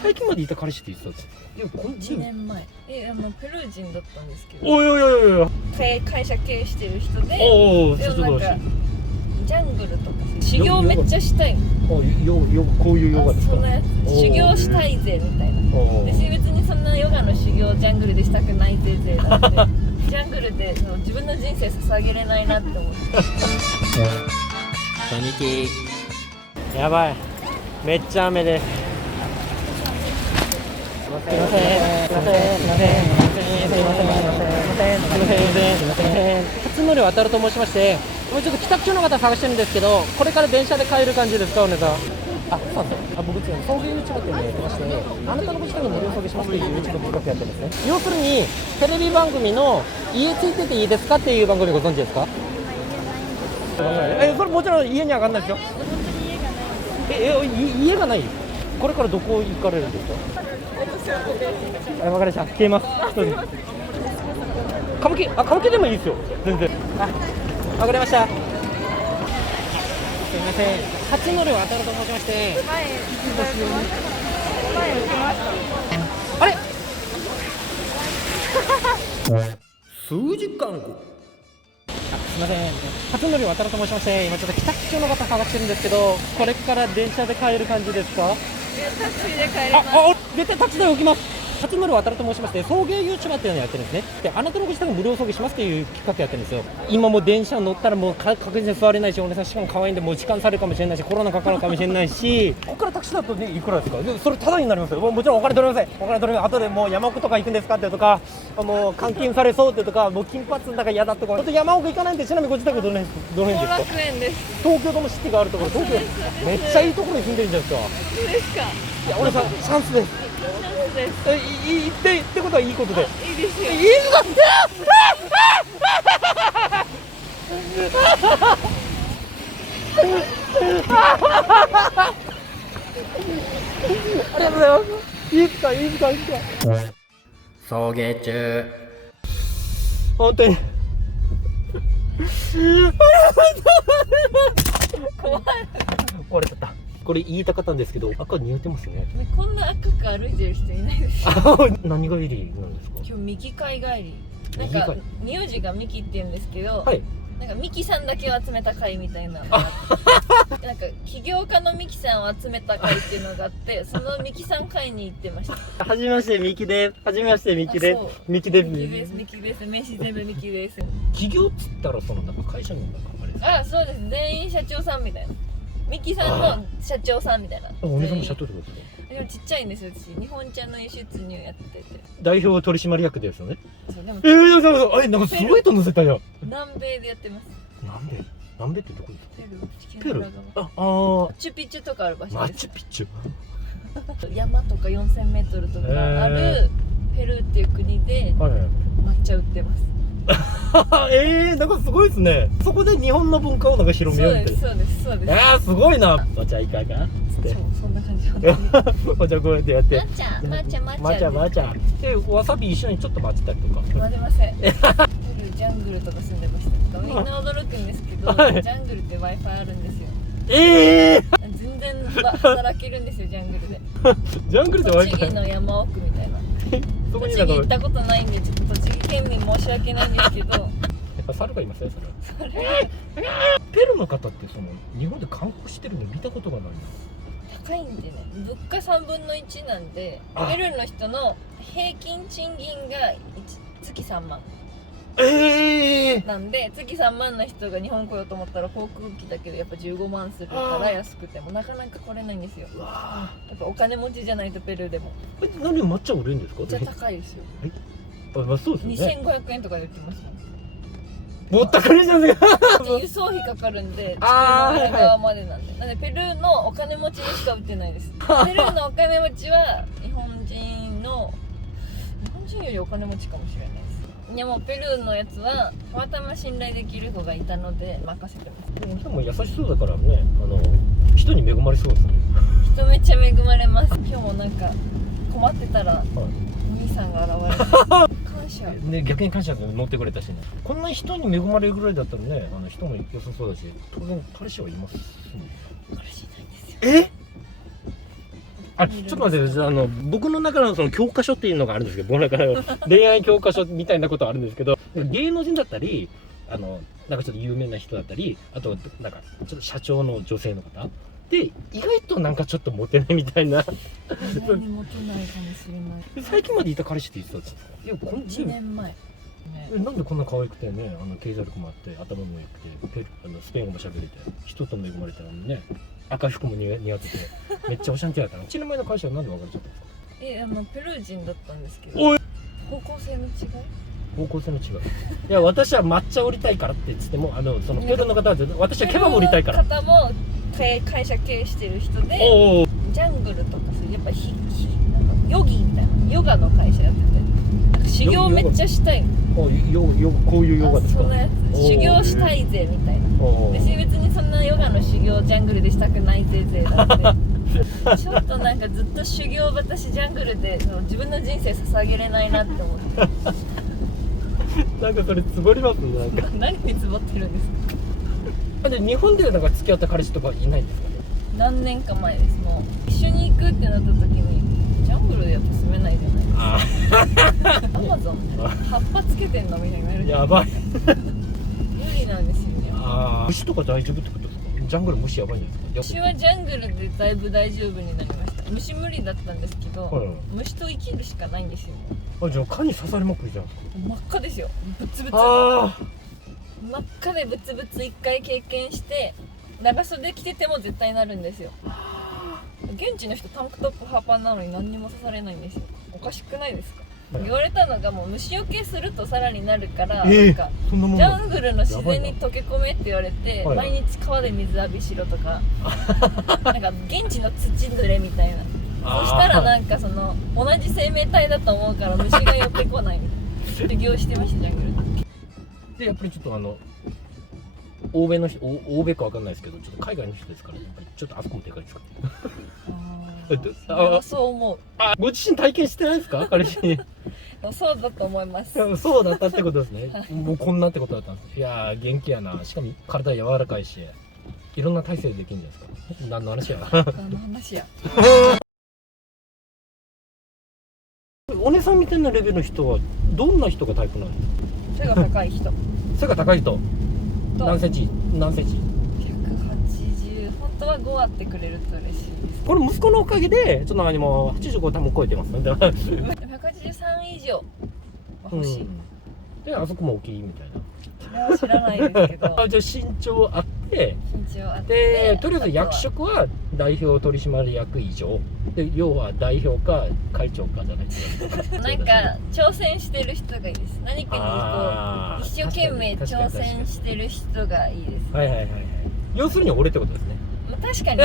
最近までいた彼氏って言ってたんですよ。いや、1年前ペルー人だったんですけど、おいおいおいおい、会社経営してる人で、おお、でちょっともなんかジャングルとか修行めっちゃしたいの。こういうヨガですか。そんなやつ修行したいぜみたいな。で私別にそんなヨガの修行ジャングルでしたくないぜなんでジャングルでその自分の人生捧げれないなって思って。こんにちは。やばい、めっちゃ雨です。すいませんすいませんすいませんすいませんすいません。初乗り渡ると申しまして、もうちょっと帰宅中の方探してるんですけど、これから電車で帰る感じですか、お姉さん。あ、そうなんですよ。僕送迎 YouTube っていうのをやってまして、あなたのご自宅に無料送迎しますっていう YouTube 企画やってるんですね。要するにテレビ番組の家ついてていいですかっていう番組ご存知ですか？それもちろん家に上がんないですよ。家がない。これからどこ行かれるんですか？わかりました。消えます。一人。歌舞伎でもいいですよ。全然。わかりました。すみません。初乗り渡ると申しまして。前受けました。あれ？数時間後。すみません。初乗り渡ると申しまして、今ちょっと帰宅中の方探してるんですけど、これから電車で帰る感じですか？タクシーで帰ります。絶対タクシーで置きます。初乗り渡ると申しまして、送迎 YouTuber っていうのをやってるんですね。で、あなたのご自宅無料送迎しますっていう企画やってるんですよ。今もう電車乗ったらもう確実に座れないし、お姉さんしかも可愛いんでもう時間されるかもしれないし、コロナかかるかもしれないし、ここからタクシーだとね、いくらですか？でそれタダになりますよ。もちろんお金取れません。お金取れません。後でもう山奥とか行くんですかってとか、もう監禁されそうってとか、もう金髪だから嫌だとか、ちょっと山奥行かないんで、ちなみにご自宅どの辺ですか？後楽園です。東京ドームシティがあるところ、東京めっちゃいいところに住んでるんじゃないですか。そうですか。いや、俺さんチャンスです。ってことはいいことで。いいですよ。いいこと。ありがとうございます。いいですか。送迎中。本当に。怖い。折れちゃった。これ言いたかったんですけど、赤似合ってますね。こんな赤く歩いてる人いないですよ。何が入りなんですか？今日ミキ会帰り。なんか名字がミキって言うんですけど、はい、なんかミキさんだけを集めた会みたいなのがあって、なんか起業家のミキさんを集めた会っていうのがあって、そのミキさん会に行ってました。はじめましてミキです。ミキです。ミキです。名刺全部ミキです。起業っつったらそのなんか会社のなんかあれ。そうです。全員社長さんみたいな。ミキさんの社長さんみたいな。お姉さんも社長ってことですか？でもちっちゃいんですよ。私日本茶の輸出入やってて。代表取締役ですよね。そうでもなんかすごいと乗せたよ。南米でやってます。南米ってどこですか？ペルー。マチュピチュとかある場所です。マチュピチュ。山とか4000メートルとかあるペルーっていう国で抹茶売ってます。なんかすごいですね。そこで日本の文化をなんか広めようみたいな。そうです。すごいな。抹茶いかがつって。そんな感じ。抹茶こうやってやって。抹茶。で、わさび一緒にちょっと混ぜたりとか。混ぜません。ペルージャングルとか住んでました。みんな驚くんですけど、ジャングルって Wi-Fi あるんですよ。全然働けるんですよ、ジャングルで。ジャングルで Wi-Fi。栃木の山奥みたいな。そこに栃木行ったことないんで、ちょっと栃木県民申し訳ないんですけど。やっぱ猿がいますね、それ。ペルーの方ってその日本で観光してるの見たことがないな。高いんでね、物価3分の1なんで、ペルーの人の平均賃金が月3万。なんで月3万の人が日本来ようと思ったら航空機だけでやっぱ15万するから安くてもなかなか来れないんですよ。やっぱお金持ちじゃないとペルーでも。何で抹茶売れるんですか？めっちゃ高いですよ。そうですよね。2500円とかで売ってますもん。ぼったくりじゃねえか。輸送費かかるんで、地球の裏側までなんで。なんでペルーのお金持ちにしか売ってないです。ペルーのお金持ちは日本人よりお金持ちかもしれないです。いやもうペルーのやつはたまたま信頼できる子がいたので任せてます。でも優しそうだからね、人に恵まれそうですね。人めっちゃ恵まれます。今日もなんか困ってたら兄さんが現れて感謝。ね、逆に感謝で乗ってくれたしね。こんな人に恵まれるぐらいだったらね、人も良さそうだし、当然彼氏はいます。彼氏いないんですよ。ちょっと待って、僕の中のその教科書っていうのがあるんですけど、僕の中の恋愛教科書みたいなことあるんですけど、芸能人だったり、なんかちょっと有名な人だったり、あと、なんか、ちょっと社長の女性の方で、意外となんかちょっとモテないみたいな。何にモテないかもしれない。最近までいた彼氏って言ってたんですか？いや、こん1年前。なんでこんな可愛くてね、経済力もあって、頭も良くて、スペイン語も喋れて、人とも恵まれてるのにね、赤い服も似合ってて、めっちゃおしゃれだったの。1年前の会社はなんで別れちゃったんですか？ペルー人だったんですけど、おい方向性の違い。方向性の違い。いや、私は抹茶売りたいからって言っても、そのペルーの方は私はケバブ売りたいから。ペルーの方も会社経営してる人で、おージャングルとかやっぱなんかヨギみたいなヨガの会社やってて、なんか修行めっちゃしたいの。こういうヨガですか？そんなやつ修行したいぜみたいな。私別にそんなヨガの修行ジャングルでしたくないぜだってちょっとなんかずっと修行私ジャングルで自分の人生捧げれないなって思ってなんかそれつぼりますね。なんか何につぼってるんですか？で日本でなんか付き合った彼氏とかいないんですかね？何年か前です。もう一緒に行くってなった時にジャングルでやっぱ住めないじゃないですか。アマゾン葉っぱつけてんのみたいになるじゃん。やばい無理なんですよね。虫とか大丈夫ってことですか？ジャングル虫やばいんですか？虫はジャングルでだいぶ大丈夫になりました。虫無理だったんですけど、はい、虫と生きるしかないんですよ。じゃあ蚊に刺されまくりじゃん。真っ赤ですよ。ブツブツ。真っ赤でブツブツ一回経験して長袖着てても絶対なるんですよ。現地の人タンクトップハーパンなのに何にも刺されないんですよ。おかしくないですか？言われたのがもう虫除けするとさらになるから、なんかそんなもんジャングルの自然に溶け込めって言われて、はい毎日川で水浴びしろとかなんか現地の土濡れみたいな。そしたらなんかその同じ生命体だと思うから虫が寄ってこないみたいな。修行してましたジャングルで。やっぱりちょっと欧米の人、欧米かわかんないですけど、ちょっと海外の人ですから、やっぱりちょっとあそこもでかいですか？そう思う。ご自身体験してないですか？彼氏に。そうだと思います。そうだったってことですね。もうこんなってことだったんです。いやー元気やな。しかも体柔らかいし、いろんな体勢できるんじゃないですか。何の話や。何の話や。お姉さんみたいなレベルの人はどんな人がタイプなんですか？背が高い人。背が高い人。何センチ？何センチ？180。本当は5あってくれると嬉しいです。これ息子のおかげでちょっと何も85多分超えてますね。183以上は欲しい。であそこも大きいみたいな。それは知らないですけど。じゃあ身長あって。身長あって。でとりあえず役職は代表取締役以上。で要は代表か会長かじゃないですか。なんか挑戦してる人がいいです。何かにこう一生懸命挑戦してる人がいいです。はいはいはいはい。要するに俺ってことですね。まあ確かに。